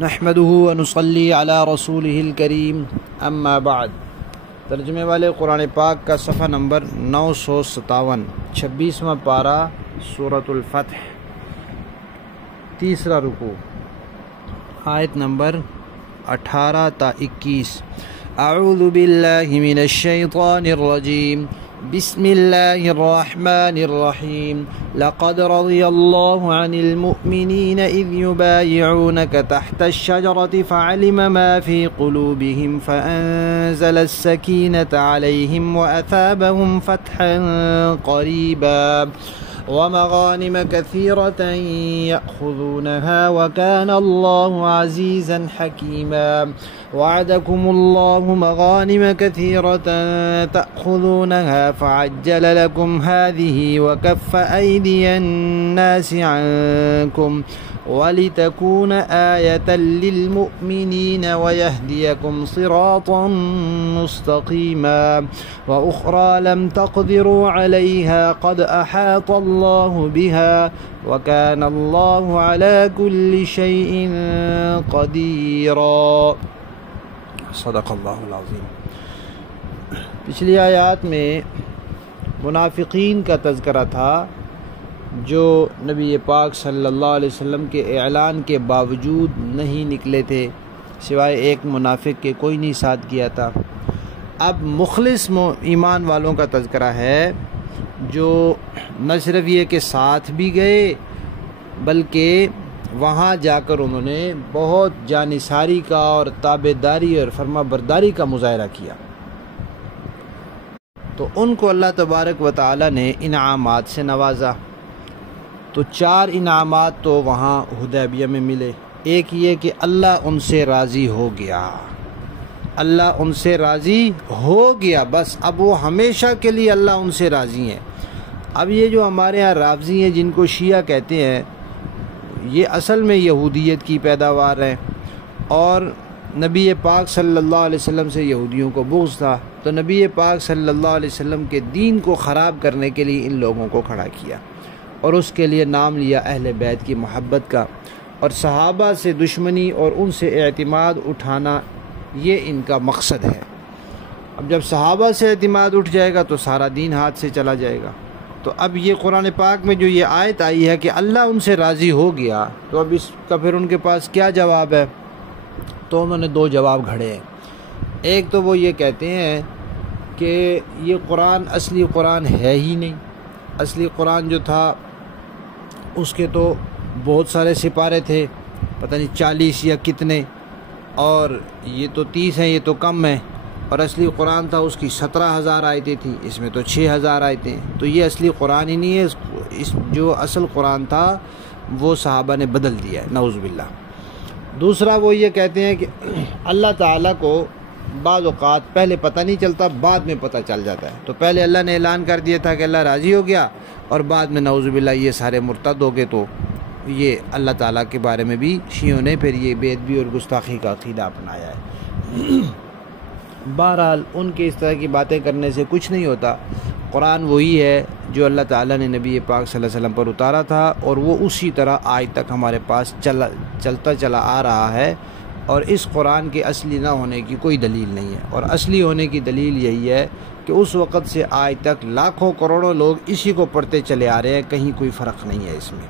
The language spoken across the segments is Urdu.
نحمده ونصلي على رسوله الكريم اما بعد۔ ترجمے والے قرآن پاک کا صفحہ نمبر 957، 26واں پارہ سورۃ الفتح، تیسرا رکوع، آیت نمبر 18 تا 21۔ اعوذ باللہ من الشیطان الرجیم، بسم اللہ الرحمن الرحیم۔ لقد رضی اللہ عن المؤمنین اذ یبایعونک تحت الشجرة فعلم ما فی قلوبهم فانزل السکینة علیہم واثابهم فتحا قریبا ومغانم كثيرة يأخذونها وكان الله عزيزا حكيما۔ وعدكم الله مغانم كثيرة تأخذونها فعجل لكم هذه وكف أيدي الناس عنكم ولتكون آية للمؤمنين ويهديكم صراطا مستقيما وأخرى لم تقدروا عليها قد أحاط الله بها وكان الله على كل شيء قديرا۔ صدق اللہ العظیم۔ پچھلی آیات میں منافقین کا تذکرہ تھا جو نبی پاک صلی اللہ علیہ وسلم کے اعلان کے باوجود نہیں نکلے تھے، سوائے ایک منافق کے کوئی نہیں ساتھ کیا تھا۔ اب مخلص ایمان والوں کا تذکرہ ہے جو نہ صرف یہ کہ ساتھ بھی گئے بلکہ وہاں جا کر انہوں نے بہت جانثاری کا اور تابعداری اور فرما برداری کا مظاہرہ کیا، تو ان کو اللہ تبارک و تعالی نے انعامات سے نوازا۔ تو 4 انعامات تو وہاں حدیبیہ میں ملے۔ ایک یہ کہ اللہ ان سے راضی ہو گیا، اللہ ان سے راضی ہو گیا، بس اب وہ ہمیشہ کے لیے اللہ ان سے راضی ہیں۔ اب یہ جو ہمارے ہاں رافضی ہیں جن کو شیعہ کہتے ہیں، یہ اصل میں یہودیت کی پیداوار ہے، اور نبی پاک صلی اللہ علیہ وسلم سے یہودیوں کو بغض تھا، تو نبی پاک صلی اللہ علیہ وسلم کے دین کو خراب کرنے کے لیے ان لوگوں کو کھڑا کیا، اور اس کے لیے نام لیا اہل بیت کی محبت کا، اور صحابہ سے دشمنی اور ان سے اعتماد اٹھانا، یہ ان کا مقصد ہے۔ اب جب صحابہ سے اعتماد اٹھ جائے گا تو سارا دین ہاتھ سے چلا جائے گا۔ تو اب یہ قرآن پاک میں جو یہ آیت آئی ہے کہ اللہ ان سے راضی ہو گیا، تو اب اس کا پھر ان کے پاس کیا جواب ہے؟ تو انہوں نے 2 جواب گھڑے ہیں۔ ایک تو وہ یہ کہتے ہیں کہ یہ قرآن اصلی قرآن ہے ہی نہیں، اصلی قرآن جو تھا اس کے تو بہت سارے سپارے تھے، پتہ نہیں 40 یا کتنے، اور یہ تو 30 ہیں، یہ تو کم ہیں، اور اصلی قرآن تھا اس کی 17,000 آیتیں تھیں، اس میں تو 6,000 آیتیں ہیں، تو یہ اصلی قرآن ہی نہیں ہے۔ اس جو اصل قرآن تھا وہ صحابہ نے بدل دیا ہے، نعوذ باللہ۔ دوسرا وہ یہ کہتے ہیں کہ اللہ تعالیٰ کو بعض اوقات پہلے پتہ نہیں چلتا، بعد میں پتہ چل جاتا ہے۔ تو پہلے اللہ نے اعلان کر دیا تھا کہ اللہ راضی ہو گیا، اور بعد میں نعوذ باللہ یہ سارے مرتد ہو گئے، تو یہ اللہ تعالیٰ کے بارے میں بھی شیعوں نے پھر یہ بے ادبی اور گستاخی کا عقیدہ اپنایا ہے۔ بہرحال ان کے اس طرح کی باتیں کرنے سے کچھ نہیں ہوتا۔ قرآن وہی ہے جو اللہ تعالیٰ نے نبی پاک صلی اللہ علیہ وسلم پر اتارا تھا، اور وہ اسی طرح آج تک ہمارے پاس چلتا چلا آ رہا ہے، اور اس قرآن کے اصلی نہ ہونے کی کوئی دلیل نہیں ہے۔ اور اصلی ہونے کی دلیل یہی ہے کہ اس وقت سے آج تک لاکھوں کروڑوں لوگ اسی کو پڑھتے چلے آ رہے ہیں، کہیں کوئی فرق نہیں ہے اس میں۔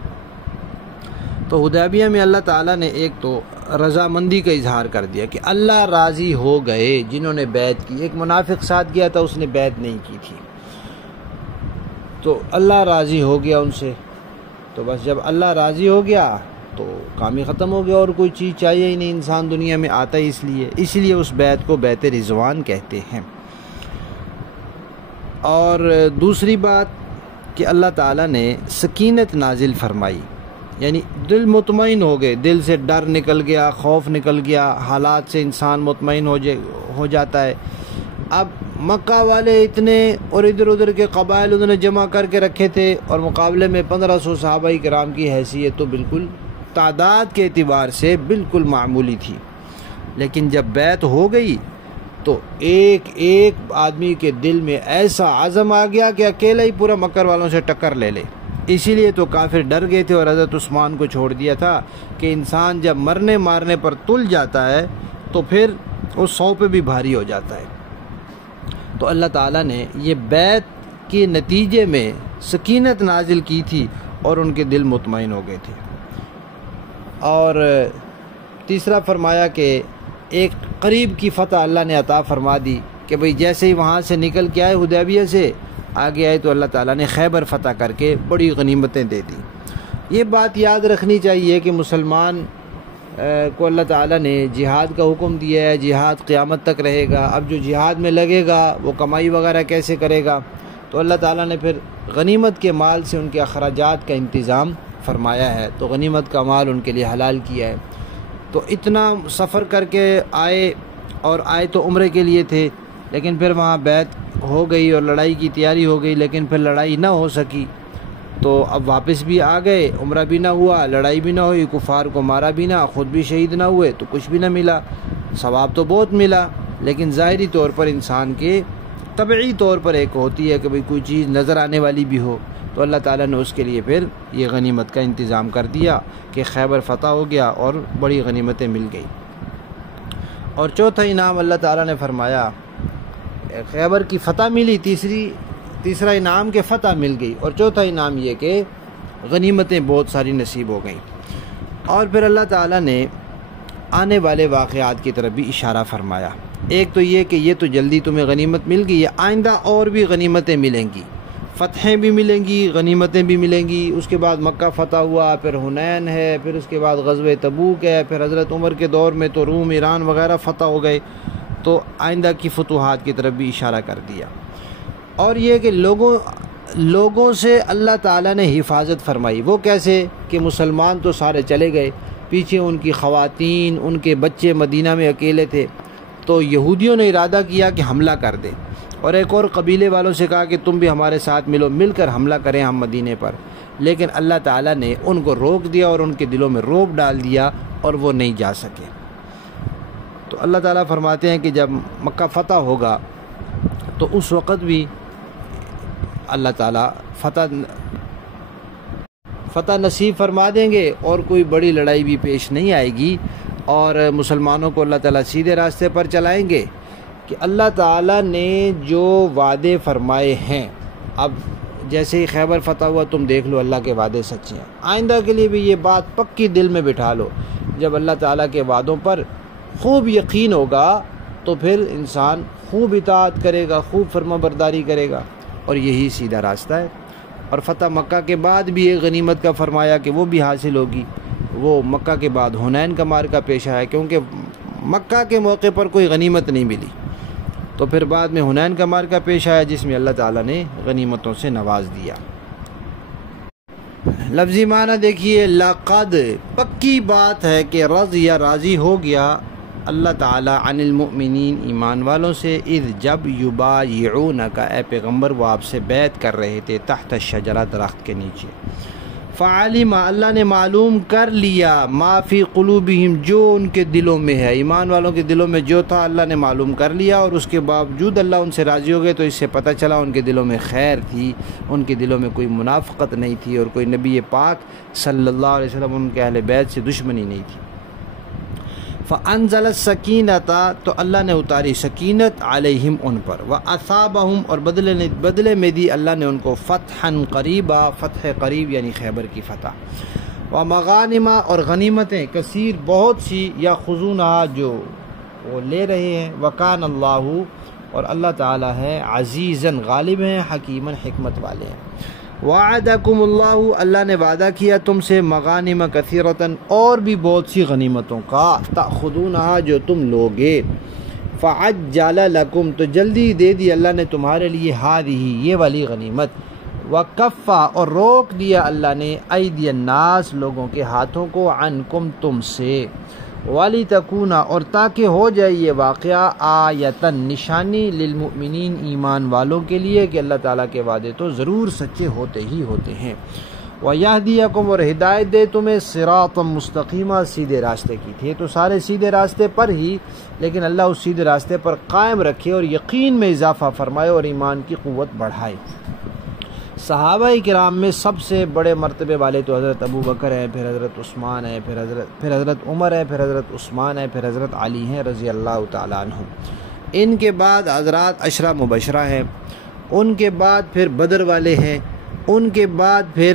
تو حدیبیہ میں اللہ تعالیٰ نے ایک تو رضامندی کا اظہار کر دیا کہ اللہ راضی ہو گئے جنہوں نے بیعت کی۔ ایک منافق ساتھ گیا تھا، اس نے بیعت نہیں کی تھی، تو اللہ راضی ہو گیا ان سے۔ تو بس جب اللہ راضی ہو گیا تو کام ہی ختم ہو گیا، اور کوئی چیز چاہیے ہی نہیں، انسان دنیا میں آتا ہی اس لیے اس بیعت کو بیعت رضوان کہتے ہیں۔ اور دوسری بات کہ اللہ تعالیٰ نے سکینت نازل فرمائی، یعنی دل مطمئن ہو گئے، دل سے ڈر نکل گیا، خوف نکل گیا، حالات سے انسان مطمئن ہو جاتا ہے۔ اب مکہ والے اتنے اور ادھر ادھر کے قبائل انہوں نے جمع کر کے رکھے تھے، اور مقابلے میں 1500 صحابہ کرام کی حیثیت تو بالکل تعداد کے اعتبار سے بالکل معمولی تھی، لیکن جب بیعت ہو گئی تو ایک آدمی کے دل میں ایسا عزم آ گیا کہ اکیلا ہی پورا مکر والوں سے ٹکر لے لے۔ اسی لیے تو کافر ڈر گئے تھے اور حضرت عثمان کو چھوڑ دیا تھا کہ انسان جب مرنے مارنے پر تل جاتا ہے تو پھر وہ 100 پہ بھی بھاری ہو جاتا ہے۔ تو اللہ تعالیٰ نے یہ بیعت کے نتیجے میں سکینت نازل کی تھی اور ان کے دل مطمئن ہو گئے تھے۔ اور تیسرا فرمایا کہ ایک قریب کی فتح اللہ نے عطا فرما دی کہ بھئی جیسے ہی وہاں سے نکل کے آئے حدیبیہ سے آگے آئے تو اللہ تعالیٰ نے خیبر فتح کر کے بڑی غنیمتیں دے دیں۔ یہ بات یاد رکھنی چاہیے کہ مسلمان کو اللہ تعالیٰ نے جہاد کا حکم دیا ہے، جہاد قیامت تک رہے گا۔ اب جو جہاد میں لگے گا وہ کمائی وغیرہ کیسے کرے گا؟ تو اللہ تعالیٰ نے پھر غنیمت کے مال سے ان کے اخراجات کا انتظام فرمایا ہے، تو غنیمت کا مال ان کے لیے حلال کیا ہے۔ تو اتنا سفر کر کے آئے اور آئے تو عمرے کے لیے تھے، لیکن پھر وہاں بیعت ہو گئی اور لڑائی کی تیاری ہو گئی، لیکن پھر لڑائی نہ ہو سکی تو اب واپس بھی آ گئے، عمرہ بھی نہ ہوا، لڑائی بھی نہ ہوئی، کفار کو مارا بھی نہ، خود بھی شہید نہ ہوئے تو کچھ بھی نہ ملا۔ ثواب تو بہت ملا، لیکن ظاہری طور پر انسان کے طبعی طور پر ایک ہوتی ہے کہ بھئی کوئی چیز نظر آنے والی بھی ہو، تو اللہ تعالیٰ نے اس کے لیے پھر یہ غنیمت کا انتظام کر دیا کہ خیبر فتح ہو گیا اور بڑی غنیمتیں مل گئی۔ اور چوتھا انعام اللہ تعالیٰ نے فرمایا، خیبر کی فتح ملی، تیسرا انعام کہ فتح مل گئی، اور چوتھا انعام یہ کہ غنیمتیں بہت ساری نصیب ہو گئیں۔ اور پھر اللہ تعالیٰ نے آنے والے واقعات کی طرف بھی اشارہ فرمایا۔ ایک تو یہ کہ یہ تو جلدی تمہیں غنیمت مل گئی، آئندہ اور بھی غنیمتیں ملیں گی، فتحیں بھی ملیں گی، غنیمتیں بھی ملیں گی۔ اس کے بعد مکہ فتح ہوا، پھر حنین ہے، پھر اس کے بعد غزوہ تبوک ہے، پھر حضرت عمر کے دور میں تو روم، ایران وغیرہ فتح ہو گئے، تو آئندہ کی فتوحات کی طرف بھی اشارہ کر دیا۔ اور یہ کہ لوگوں سے اللہ تعالیٰ نے حفاظت فرمائی۔ وہ کیسے کہ مسلمان تو سارے چلے گئے، پیچھے ان کی خواتین، ان کے بچے مدینہ میں اکیلے تھے، تو یہودیوں نے ارادہ کیا کہ حملہ کر دیں، اور ایک اور قبیلے والوں سے کہا کہ تم بھی ہمارے ساتھ ملو، مل کر حملہ کریں ہم مدینے پر، لیکن اللہ تعالیٰ نے ان کو روک دیا اور ان کے دلوں میں رعب ڈال دیا اور وہ نہیں جا سکے۔ تو اللہ تعالیٰ فرماتے ہیں کہ جب مکہ فتح ہوگا تو اس وقت بھی اللہ تعالیٰ فتح نصیب فرما دیں گے اور کوئی بڑی لڑائی بھی پیش نہیں آئے گی، اور مسلمانوں کو اللہ تعالیٰ سیدھے راستے پر چلائیں گے کہ اللہ تعالیٰ نے جو وعدے فرمائے ہیں۔ اب جیسے ہی خیبر فتح ہوا تم دیکھ لو اللہ کے وعدے سچے ہیں، آئندہ کے لیے بھی یہ بات پکی دل میں بٹھا لو، جب اللہ تعالیٰ کے وعدوں پر خوب یقین ہوگا تو پھر انسان خوب اطاعت کرے گا، خوب فرما برداری کرے گا، اور یہی سیدھا راستہ ہے۔ اور فتح مکہ کے بعد بھی ایک غنیمت کا فرمایا کہ وہ بھی حاصل ہوگی، وہ مکہ کے بعد حنین کا معرکہ پیش آیا، کیونکہ مکہ کے موقع پر کوئی غنیمت نہیں ملی، تو پھر بعد میں حنین کا معرکہ پیش آیا جس میں اللہ تعالیٰ نے غنیمتوں سے نواز دیا۔ لفظی معنی دیکھیے، لقد پکی بات ہے کہ رضی یا راضی ہو گیا اللہ تعالیٰ عن المؤمنین ایمان والوں سے، اذ جب یبایعونک اے پیغمبر وہ آپ سے بیعت کر رہے تھے، تحت الشجرہ درخت کے نیچے، فعلم اللہ نے معلوم کر لیا، ما فی قلوبہم جو ان کے دلوں میں ہے، ایمان والوں کے دلوں میں جو تھا اللہ نے معلوم کر لیا، اور اس کے باوجود اللہ ان سے راضی ہو گئے، تو اس سے پتہ چلا ان کے دلوں میں خیر تھی، ان کے دلوں میں کوئی منافقت نہیں تھی، اور کوئی نبی پاک صلی اللہ علیہ وسلم ان کے اہل بیت سے دشمنی نہیں تھی۔ فَأَنزَلَ السَّكِينَةَ تو اللہ نے اتاری سکینت علیہم ان پر، وَأَثَابَهُمْ اور بدلے میں دی اللہ نے ان کو فتحًا قریبا، فتح قریب یعنی خیبر کی فتح، وَمَغَانِمَ اور غنیمتیں کثیر بہت سی، یا خُذُونَہا جو وہ لے رہے ہیں، وَكَانَ اللَّهُ اور اللہ تعالیٰ ہے عزیزاً غالب ہیں، حکیماً حکمت والے ہیں۔ وعدکم اللہ اللہ نے وعدہ کیا تم سے، مغانم کثیرتاً اور بھی بہت سی غنیمتوں کا، تأخذونہا جو تم لوگے، فعجل لکم تو جلدی دے دی اللہ نے تمہارے لیے، ہذہ یہ والی غنیمت، وکفا اور روک دیا اللہ نے، ایدی الناس لوگوں کے ہاتھوں کو، عنکم تم سے، وَلِتَكُونَ اور تاکہ ہو جائے یہ واقعہ، آیتاً نشانی، للمؤمنین ایمان والوں کے لیے کہ اللہ تعالیٰ کے وعدے تو ضرور سچے ہوتے ہی ہوتے ہیں، وَيَهْدِيَكُمْ اور ہدایت دے تمہیں، صِرَاطًا مستقیمہ سیدھے راستے کی تھے، تو سارے سیدھے راستے پر ہی، لیکن اللہ اس سیدھے راستے پر قائم رکھے اور یقین میں اضافہ فرمائے اور ایمان کی قوت بڑھائے۔ صحابہ کرام میں سب سے بڑے مرتبے والے تو حضرت ابو بکر ہیں، پھر حضرت عثمان ہیں، پھر حضرت عمر ہیں، پھر حضرت عثمان ہیں، پھر حضرت علی ہیں رضی اللہ تعالیٰ عنہ۔ ان کے بعد حضرات عشرہ مبشرہ ہیں، ان کے بعد پھر بدر والے ہیں، ان کے بعد پھر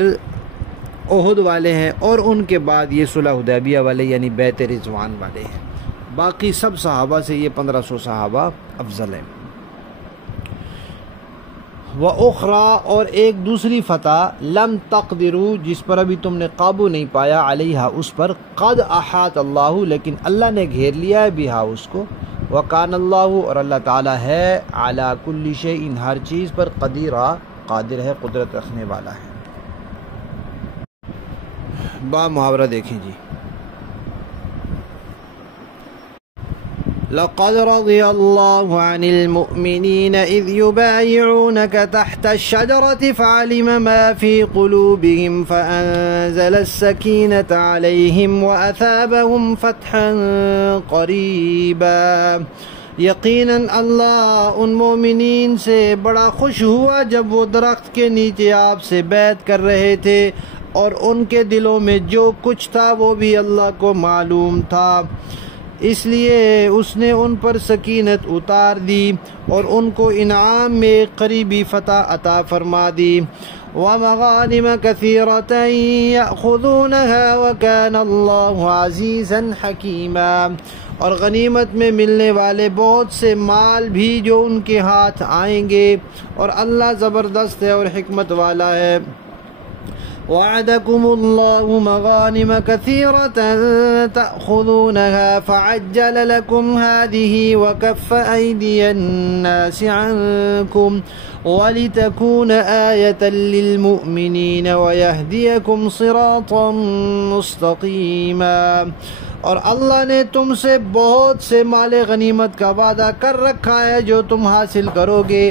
احد والے ہیں، اور ان کے بعد یہ صلح حدیبیہ والے یعنی بیعت رضوان والے ہیں۔ باقی سب صحابہ سے یہ 1500 صحابہ افضل ہیں۔ وَأُخْرَى اور ایک دوسری فتح لم تقدروا جس پر ابھی تم نے قابو نہیں پایا علیہا اس پر، قد احاط اللہ لیکن اللہ نے گھیر لیا ہے بہا اس کو، وکان اللہ اور اللہ تعالی ہے علی کل شیء ہر چیز پر قدیرا قادر ہے، قدرت رکھنے والا ہے۔ با محاورہ دیکھیں جی، لقد رضي الله عن المؤمنين إذ يبايعونك تحت الشجرة فعلم ما في قلوبهم فأنزل السكينة عليهم وأثابهم فتحا قريبا۔ یقیناً اللہ ان مومنین سے بڑا خوش ہوا جب وہ درخت کے نیچے آپ سے بیعت کر رہے تھے، اور ان کے دلوں میں جو کچھ تھا وہ بھی اللہ کو معلوم تھا، اس لیے اس نے ان پر سکینت اتار دی اور ان کو انعام میں ایک قریبی فتح عطا فرما دی۔ وَمَغَانِمَ كَثِيرَةً يَأْخُذُونَهَا وَكَانَ اللَّهُ عَزِيزًا حَكِيمًا اور غنیمت میں ملنے والے بہت سے مال بھی جو ان کے ہاتھ آئیں گے، اور اللہ زبردست ہے اور حکمت والا ہے۔ وعدكم الله مغانم كثيرة تأخذونها فعجل لكم هذه وكف أيدي الناس عنكم ولتكون آية للمؤمنين ويهديكم صراطا مستقيما۔ اور اللہ نے تم سے بہت سے مال غنیمت کا وعدہ کر رکھا ہے جو تم حاصل کرو گے،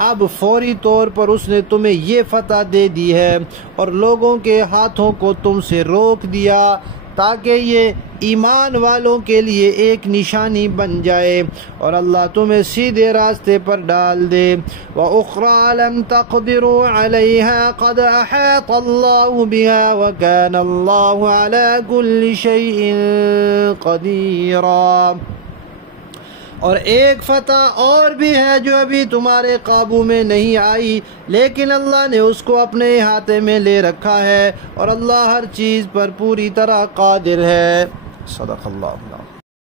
اب فوری طور پر اس نے تمہیں یہ فتح دے دی ہے اور لوگوں کے ہاتھوں کو تم سے روک دیا تاکہ یہ ایمان والوں کے لیے ایک نشانی بن جائے اور اللہ تمہیں سیدھے راستے پر ڈال دے۔ وَأُخْرَى لَمْ تَقْدِرُوا عَلَيْهَا قَدْ أَحَاطَ اللَّهُ بِهَا وَكَانَ اللَّهُ عَلَى كُلِّ شَيْءٍ قَدِيرًا۔ اور ایک فتح اور بھی ہے جو ابھی تمہارے قابو میں نہیں آئی، لیکن اللہ نے اس کو اپنے ہاتھ میں لے رکھا ہے، اور اللہ ہر چیز پر پوری طرح قادر ہے۔ صدق اللہ۔